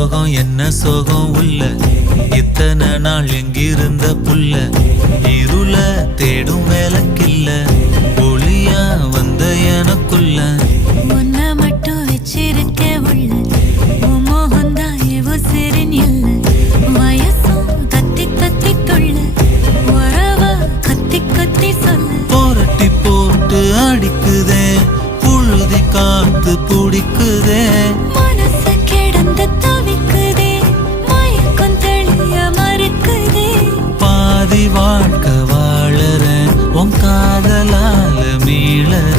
சோகம் என்ன சோகம் உள்ள? இத்தனை நாள் எங்கிருந்த புல்ல இருள தேடும் வேலைக்கில்ல ஒளியா வந்த எனக்குள்ள. முன்ன மட்டும் வச்சிருக்க உள்ள. போட்டு அடிக்குதே. புழுதி காத்து பிடிக்குதே. கடலால மீளற